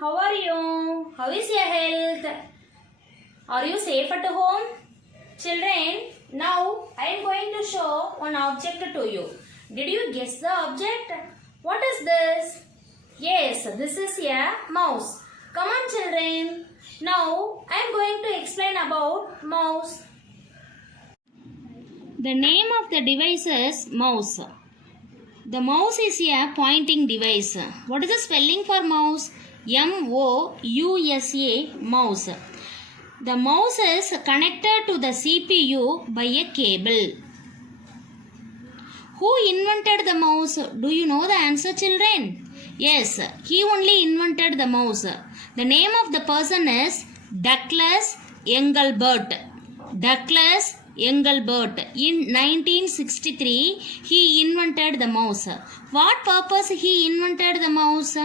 how are you? How is your health? Are you safe at home? Children, now I am going to show one object to you. Did you guess the object? What is this? Yes, this is a mouse. Come on children. Now I am going to explain about mouse. The name of the device is mouse. The mouse is a pointing device. What is the spelling for mouse? M-O-U-S-A, mouse. The mouse is connected to the CPU by a cable. Who invented the mouse? Do you know the answer, children? Yes, he only invented the mouse. The name of the person is Douglas Engelbart. Douglas Engelbart. In 1963, he invented the mouse. What purpose he invented the mouse?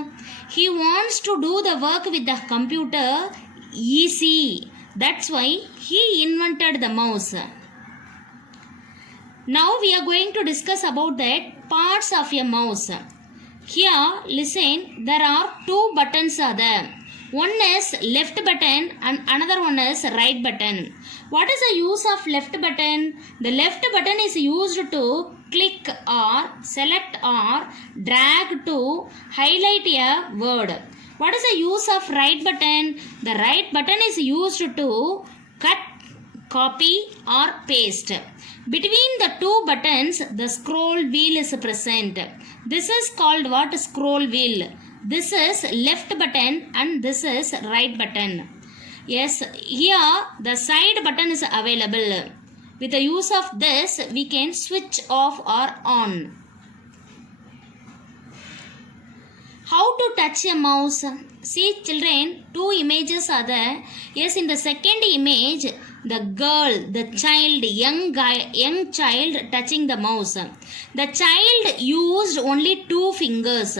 He wants to do the work with the computer easy. That's why he invented the mouse. Now we are going to discuss about the parts of a mouse. Here, listen, there are two buttons are there. One is left button and another one is right button. What is the use of left button? The left button is used to click or select or drag to highlight a word. What is the use of right button? The right button is used to cut, copy or paste. Between the two buttons, the scroll wheel is present. This is called what? Scroll wheel. This is left button and this is right button. Yes, here the side button is available. With the use of this, we can switch off or on. How to touch a mouse? See children, two images are there. Yes, in the second image, the girl, the child, young child touching the mouse. The child used only two fingers.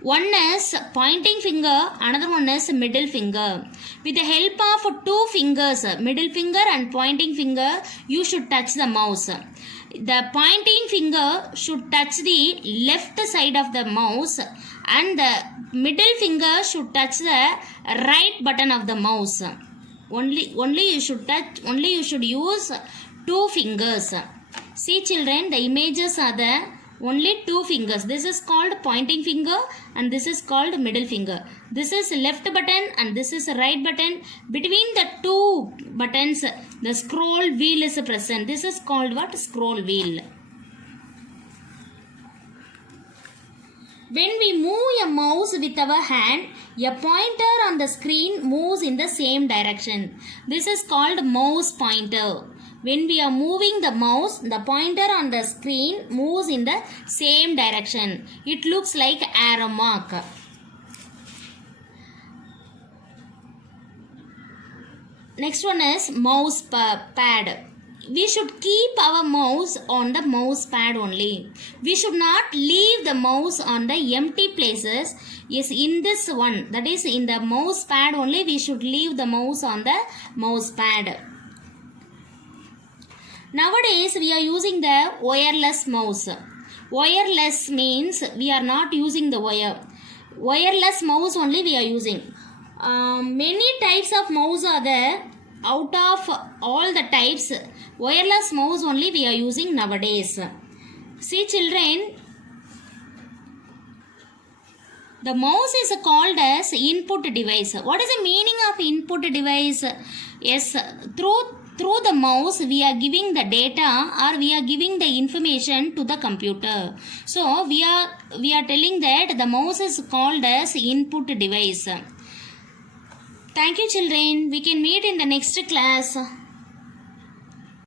One is pointing finger, another one is middle finger. With the help of two fingers, middle finger and pointing finger, you should touch the mouse. The pointing finger should touch the left side of the mouse and the middle finger should touch the right button of the mouse. Only you should use two fingers. See children, the images are there. Only two fingers. This is called pointing finger and this is called middle finger. This is left button and this is right button. Between the two buttons, the scroll wheel is present. This is called what? Scroll wheel. When we move a mouse with our hand, a pointer on the screen moves in the same direction. This is called mouse pointer. When we are moving the mouse, the pointer on the screen moves in the same direction. It looks like arrow mark. Next one is mouse pad. We should keep our mouse on the mouse pad only. We should not leave the mouse on the empty places. Yes, in this one, that is in the mouse pad only, we should leave the mouse on the mouse pad. Nowadays, we are using the wireless mouse. Wireless means we are not using the wire. Wireless mouse only we are using. Many types of mouse are there. Out of all the types, wireless mouse only we are using nowadays. See children, the mouse is called as input device. What is the meaning of input device? Yes, through the mouse we are giving the data or we are giving the information to the computer. So we are telling that the mouse is called as input device. Thank you children. We can meet in the next class.